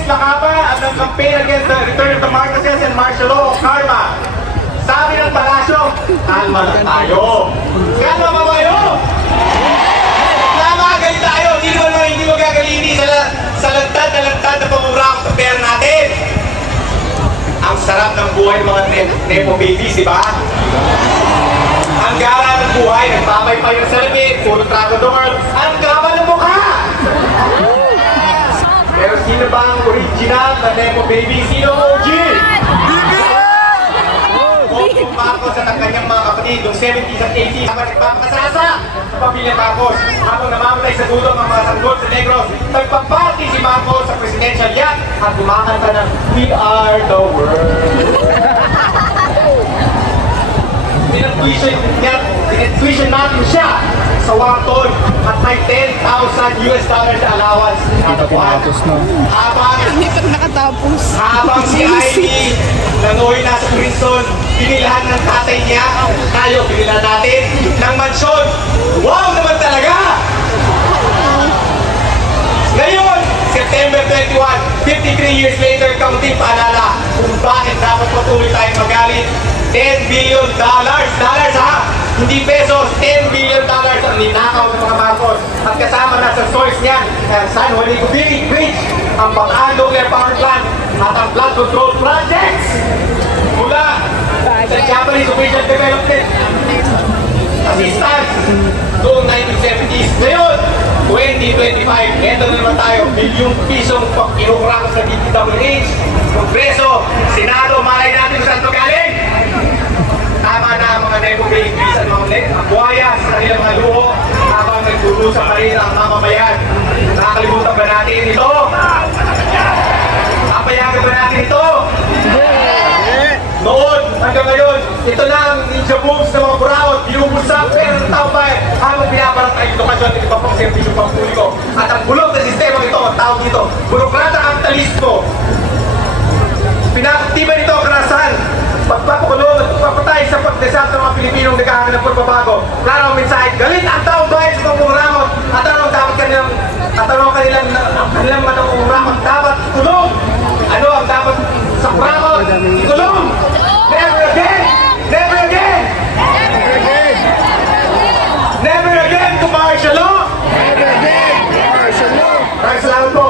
Chris Lacaba at nag-campaign against the return of the Marcoses and martial law of karma. Sabi ng palasyo, kalma lang tayo. Kalma ba kayo? Namagal tayo. Hindi mo gagalini sa lagtad na pamura sa pera natin. Ang sarap ng buhay mga Nepo babies, di ba? Ang gara ng buhay, nagpapay-pay ng salamin, puro trago the world, ang gama ng mukha! Pero sino ba ang original na Nepo baby? Sino ang OG? Bongbong Marcos at ang kanyang mga kapatid noong 70s at 80s habang nagpapakasasa sa pamilya Marcos habang namamatay sa dulo ang mga sanggol sa Negros. Nagpapati si Marcos sa presidential yacht at kumakanta ng We Are the World. Tinituition natin siya sa Wharton at may $10,000 allowance. Habang si Ivy nanguhi na sa Princeton, pinilahan ng tatay niya, tayo pinilahan natin ng mansyon. Wow naman talaga! Ngayon, September 21, 53 years later, kaunting paalala kung bakit dapat patuloy tayong magalit. $10 billion, dollars ha! Hindi pesos, $10 billion ang ninakaw ng mga Marcos. At kasama na sa source niya, San Juanico Bridge, ang Bataan Nuclear Power Plant, at ang flood control projects mula sa Japanese Official Development Assistance noong 1970s. Ngayon, 2025, ito na naman tayo, bilyong pisong kinukurakot sa DPWH, Kongreso, Senado, malay natin kung saan ito galing. Tama na ang mga Nepo babies at mga buhaya sa kanilang mga luho habang nagdudusa pa rin ang mamamayan. Nakakalimutan ba natin ito? Napayagan ba natin ito? Noon, hanggang ngayon, ito na ang ninja moves ng mga burawat, binubulsa, pero ng tao ba habang binabarat ang edukasyon at iba pang servisyo pampubliko. At ang bulok na sistema ito, ang tawag dito, burokrata kapitalismo. Pinakatiba nito ang karasan, pagpapakulong at pagpapatay sa pagdesat ng mga Pilipinong naghahanap ng pagbabago. Klaro ang mensahe, galit ang taong bayan sa pangungramot at anong dapat kanilang manungramot dapat ikulong. Ano ang dapat sa kuramot? Ikulong! Never again! Never again! Never again! Never again to martial law! Never again to martial law! Maraming salamat po!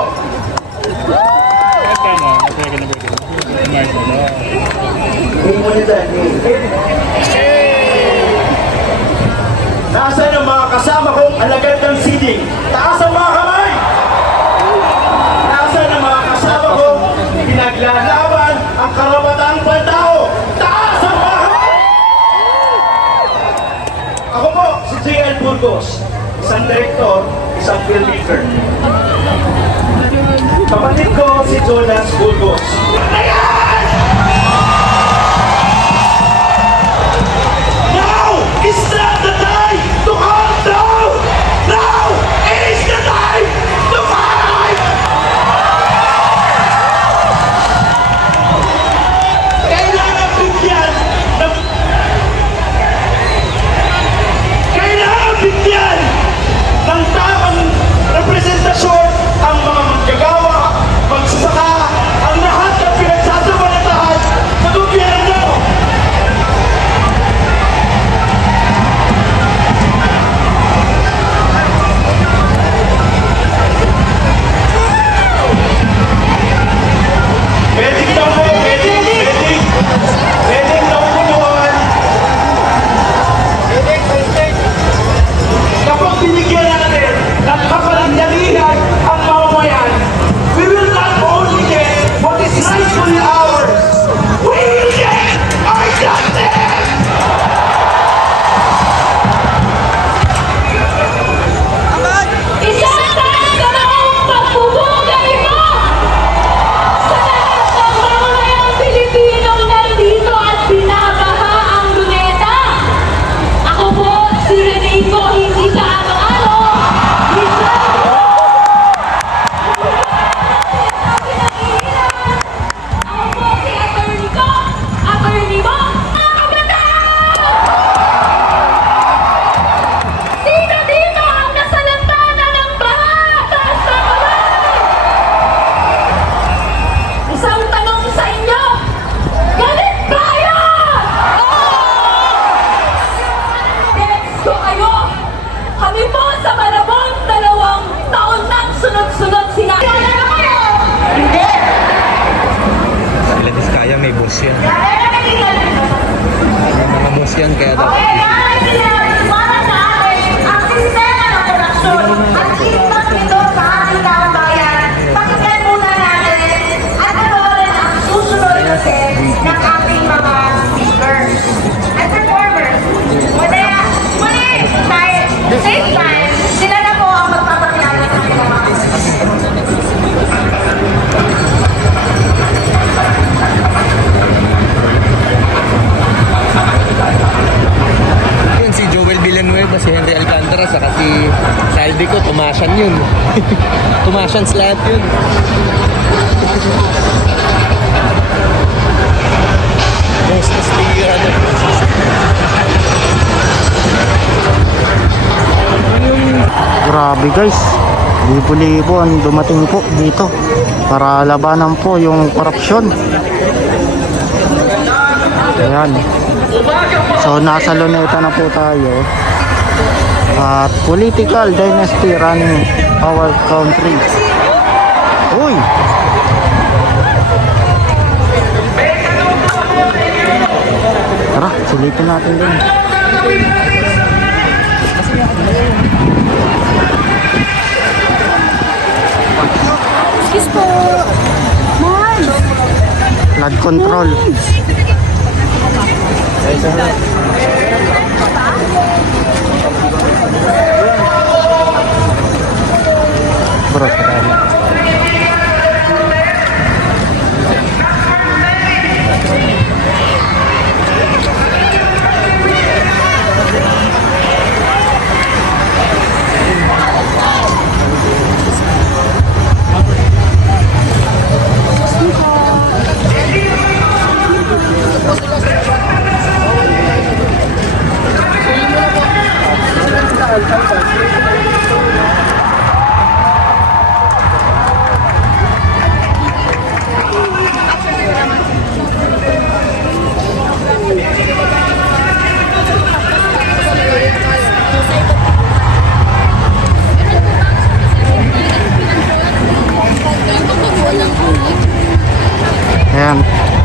Nasaan ang mga kasama kong alagad ng seeding? Taas ang mga kamay! Nasaan ang mga kasama kong pinaglalaban ang karapatang pantao? Taas ang mga kamay! Ako po, si J.L. Burgos, isang direktor, isang filmmaker. Kapatid ko si Jonas Burgos. Now is not the time to calm down! Now is the time to fight! Kailangan bigyan ng tamang representasyon ang mga manggagawa, magsasaka, ang lahat ng pinagsasabalatahan sa gobyerno. boss yan. Mga boss yan, kaya dapat Same time, sila na po ang magpapakilala sa kanilang mga yun si Joel Villanueva, si Henry Alcantara, saka si Saldi ko, tumasan yun. Tumasans lahat yun. Bostos Liga, ano. Grabe guys, libo-libo ang dumating po dito para labanan po yung korupsyon. Ayan. So nasa luneta na po tayo at political dynasty running our country. Uy! Tara, silipin natin din. Excuse po. Ma'am. Flood control. Bro, karami. Ayan,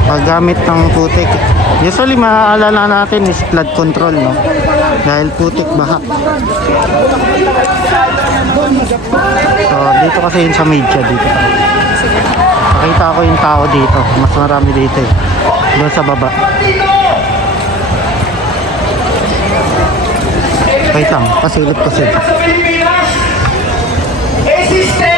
paggamit ng putik. Usually maaalala natin is flood control, no? Dahil putik baha. So dito kasi yun sa media dito. Nakita ko yung tao dito. Mas marami dito eh. Doon sa baba. Wait lang, pasilip ko sila. Sa Pilipinas, a system